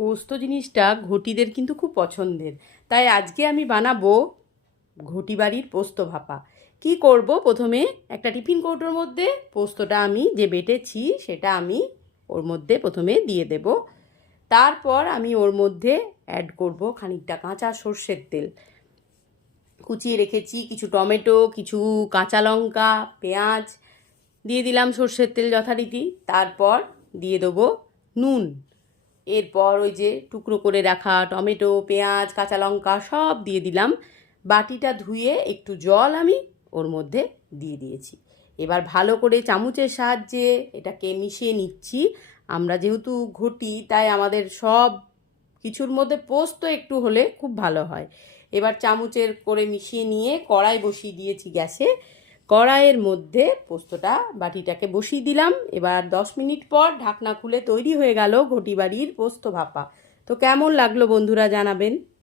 পোস্ত জিনিসটা ঘটিদের কিন্তু খুব পছন্দের, তাই আজকে আমি বানাবো ঘটি বাড়ির পোস্ত ভাপা। কি করব, প্রথমে একটা টিফিন কৌটোর মধ্যে পোস্তটা আমি যে বেটেছি সেটা আমি ওর মধ্যে প্রথমে দিয়ে দেব। তারপর আমি ওর মধ্যে অ্যাড করব খানিকটা কাঁচা সর্ষের তেল, কুচিয়ে রেখেছি কিছু টমেটো, কিছু কাঁচা লঙ্কা, পেঁয়াজ দিয়ে দিলাম সর্ষের তেল যথারীতি। তারপর দিয়ে দেবো নুন। এরপর ওই যে টুকরো করে রাখা টমেটো, পেঁয়াজ, কাঁচা লঙ্কা সব দিয়ে দিলাম। বাটিটা ধুয়ে একটু জল আমি ওর মধ্যে দিয়ে দিয়েছি। এবার ভালো করে চামচের সাহায্যে এটাকে মিশিয়ে নিচ্ছি। আমরা যেহেতু ঘটি তাই আমাদের সব কিছুর মধ্যে পোস্ত একটু হলে খুব ভালো হয়। এবার চামচের করে মিশিয়ে নিয়ে কড়াই বসিয়ে দিয়েছি গ্যাসে। কড়াইয়ের মধ্যে পোস্তটা বাটিটাকে বসিয়ে দিলাম। এবার 10 মিনিট পর ঢাকনা খুলে তৈরি হয়ে গেল ঘটি বাড়ির পোস্ত ভাপা। তো কেমন লাগলো বন্ধুরা জানাবেন।